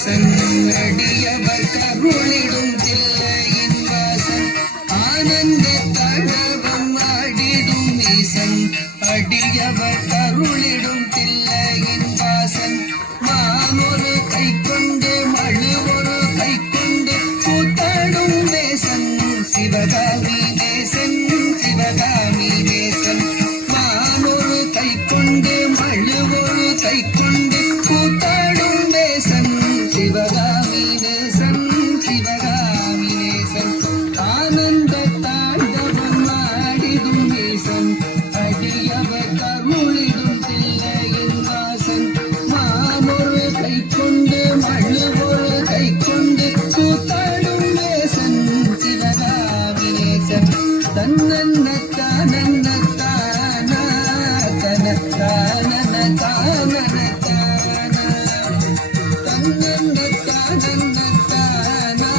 நேசன் அடியவர் கருளிடும் தில்லையின் வாசன் ஆனந்த தாண்டவம் ஆடிடும் ஈசன் அடியவர் கருளிடும் தில்லையின் வாசன் மாமொரு கை கொண்டு மழுவொரு கை கொண்டு கூத்தாடும் நேசன் சிவகாமி நேசன் சிவகாமி நேசன் மாமொரு கை கொண்டு மழுவொரு கை கொண்டு கூத்தாடும் நேசன் சிவகாமி நேசன் சிவகாமி நேசன் ஆனந்த தாண்டவம் ஆடிடும் நேசன் அடியவர் கருளிடும் தில்லையின் வாசன் மாமொரு கை கொண்டு மழுவொரு கை கொண்டு கூத்தாடும் நேசன் சிவகாமி நேசன் தன்னன்ன தானன்ன தானா தன தானன தானன தானா தன்னன்ன தானன்ன தானா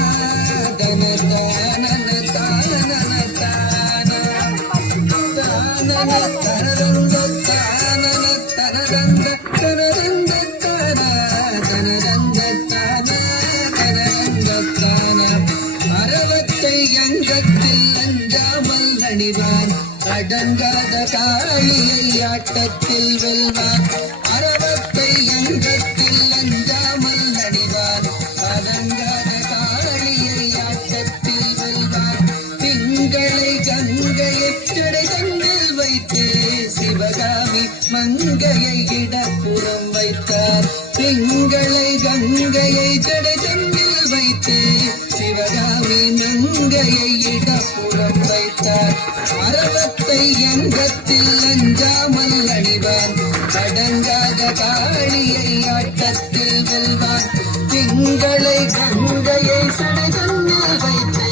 தன தானன தானன தானா தானன தரந்த தானன தரந்த தரந்த தானா தரந்த தானா தரந்த தானா அரவத்தை அங்கத்தில் அஞ்சாமல் அணிவான் அடங்காத காளியை ஆட்டத்தில் வெல்வான் அரவத்தை அங்கத்தில் அஞ்சாமல் அணிவான் அடங்காத காளியை ஆட்டத்தில் வெல்வான் திங்களை கங்கையை ஜடை தன்னில் வைத்து சிவகாமி மங்கையை இடப்புறம் வைத்தார் திங்களை கங்கையை ஜடை தன்னில் வைத்து சிவகாமி மங்கையை இடப்புறம் வைத்தார் அரவத்தை அங்கத்தில் அஞ்சாமல் அணிவான் அடங்காத காளியை ஆட்டத்தில் வெல்வான் திங்களை கங்கையை ஜடை தன்னில் வைத்து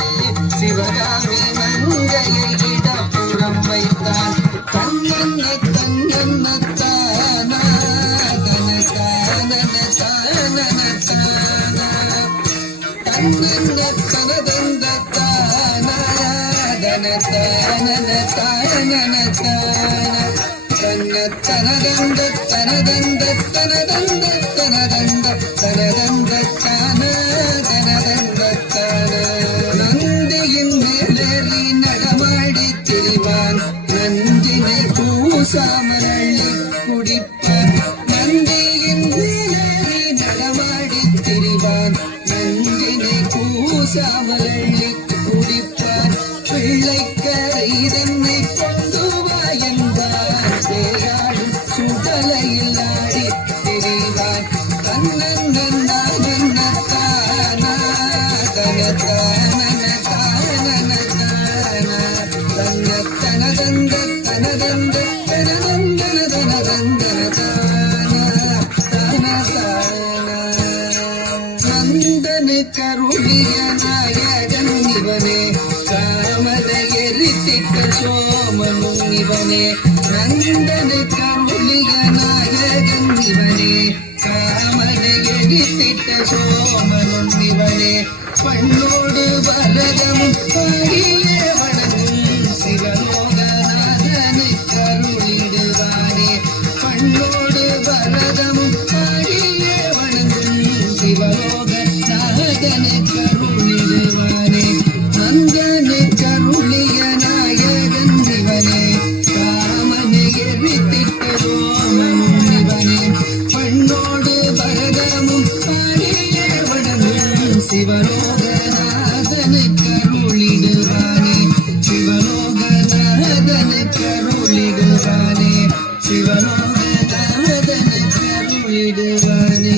சிவகாமி மங்கையை இடப்புறம் வைத்தான் தன்னன்ன தன்னன்ன தானா தன தானன தானன தானா தன்னன்ன தனதந்த தானா தன தானன தானன தானா தன்ன தனதந்த தனதந்த தனதந்த தனதந்த தனதந்த தானா தனதந்த தானா நந்தியின் மேலேறி நடமாடி திரிவான் நந்தினை பூசாமரள்ளி குடிப்பான் நந்தியின் மேலேறி நடமாடி திரிவான் நந்தினை பூசாமரள்ளி குடிப்பான் பிள்ளைக்கரை தன்னை கொண்டு வாயந்தார் சேயாடும் சுடலையில் ஆடி திரிவான் தன்னன்ன தானா தன தானன தானன தானா தன்ன தனதந்த தனதந்த தனதந்தன தனதந்தன தானா தான தானா நந்தனு கருளிய நாயகன் இவனே காமதை எரித்திட்ட சோமனும் இவனே நந்தனு கருளிய நாயகன் இவனே காமதை எரித்திட்ட சோமனும் இவனே பண்ணோடு வரதமும் பாடியே வணங்கும் சிவலோகநாதனை கருளிடுவானே பண்ணோடு வரதமும் பாடியே வணங்கும் சிவலோகநாதனை கருளிடுவானே நந்தனை கருளிய நாயகன் இவனே காமனை எரித்திட்ட ரோமனும் இவனே பண்ணோடு வரதமும் பாடியே வணங்கும் சிவலோகநாதனை கருளிடுவானே சிவலோகநாதனை கருளிடுவானே சிவலோகநாதனை கருளிடுவானே